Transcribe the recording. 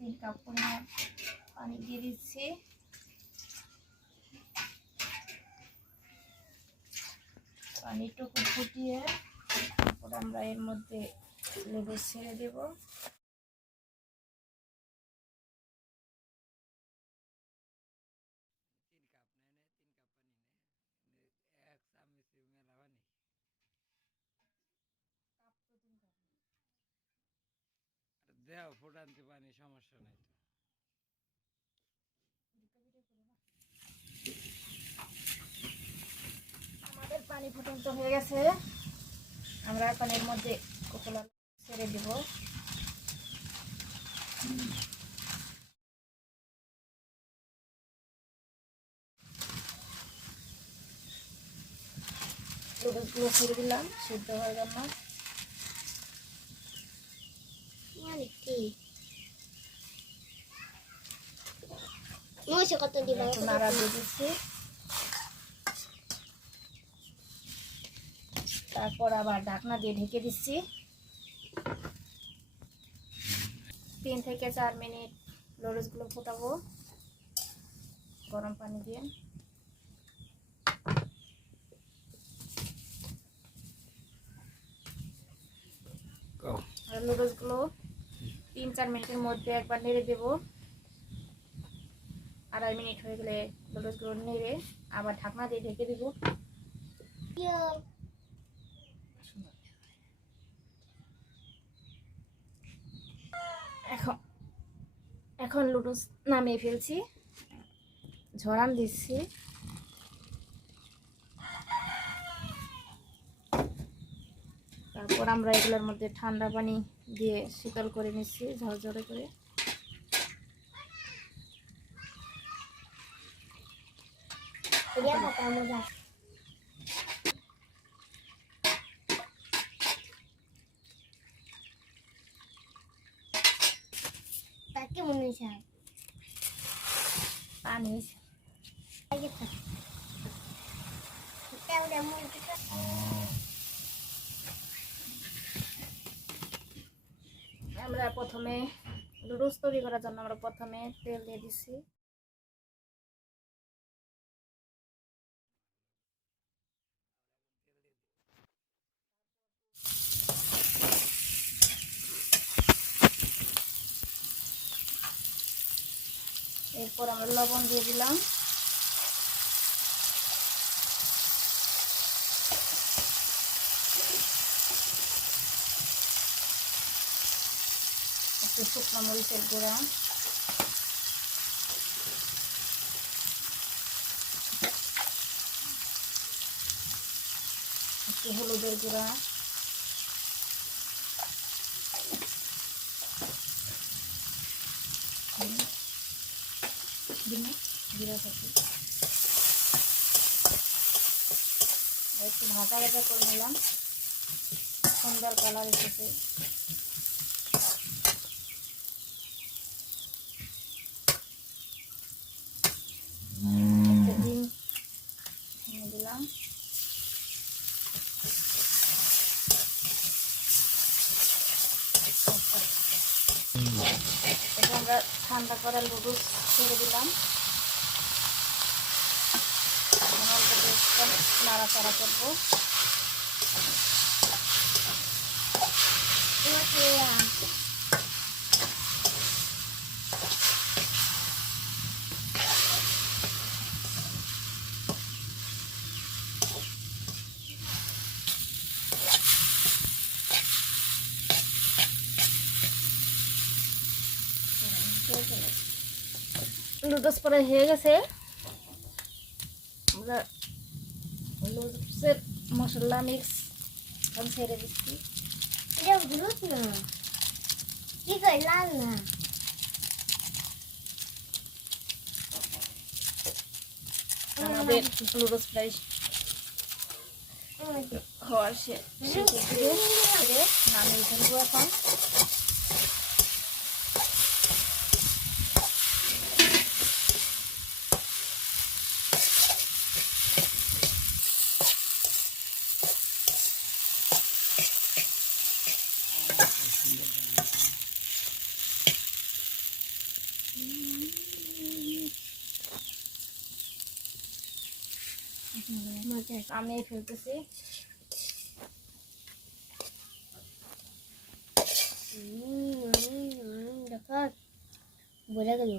3 cup পরিমাণ পানি দিয়ে দিচ্ছি। পানিটুকু ফুটিয়ে তারপর আমরা এর মধ্যে লেবু ছেড়ে দেব। দেও ফুটান্তি পানি, সমস্যা নাই তো। আমাদের পানি ফুটন্ত হয়ে গেছে, আমরা এখন এর মধ্যে কতলা ছেড়ে দেব। নুডলসগুলো ছেড়ে দিলাম, সিদ্ধ হয়ে গেল। নাড়া দিয়ে দিচ্ছি, তারপর আবার ঢাকনা দিয়ে ঢেকে দিচ্ছি। 3 থেকে 4 মিনিট নুডলসগুলো ফোটাবো গরম পানি দিয়ে। নুডলসগুলো 3-4 মিনিটের মধ্যে একবার নেড়ে দেব। 2.5 মিনিট হয়ে গেলে নুডলসগুলো নেড়ে আবার ঢাকনা দিয়ে ঢেকে দেব। এখন নুডলস নামিয়ে ফেলছি, ঝরান দিচ্ছি। তারপর আমরা এগুলোর মধ্যে ঠান্ডা পানি দিয়ে শীতল করে নিচ্ছি ঝরঝরে করে। পানি আমরা প্রথমে নুডলস তৈরি করার জন্য আমরা প্রথমে তেল দিয়ে দিচ্ছি। এরপর আমরা লবণ দিয়ে দিলাম। একটু শুকনো মরিচের গুঁড়া, একটু হলুদের গুঁড়া, জিরা থাকি, একটু ভাজা ভাজা করে নিলাম। সুন্দর কালার এসেছে। ডিম দিলাম। এটা আমরা ঠান্ডা করা নুডলস ছেড়ে দিলাম। নাড়াচাড়া করবো। নুডলস পরে হয়ে গেছে, আমরা নুডলসের মশলা মিক্স ছেড়ে দিচ্ছি। আমাদের নুডলস ফ্রাই হওয়ার নামিয়ে ফেলবো এখন। আমি ফেলতেছি। দেখো বোঝা গেল।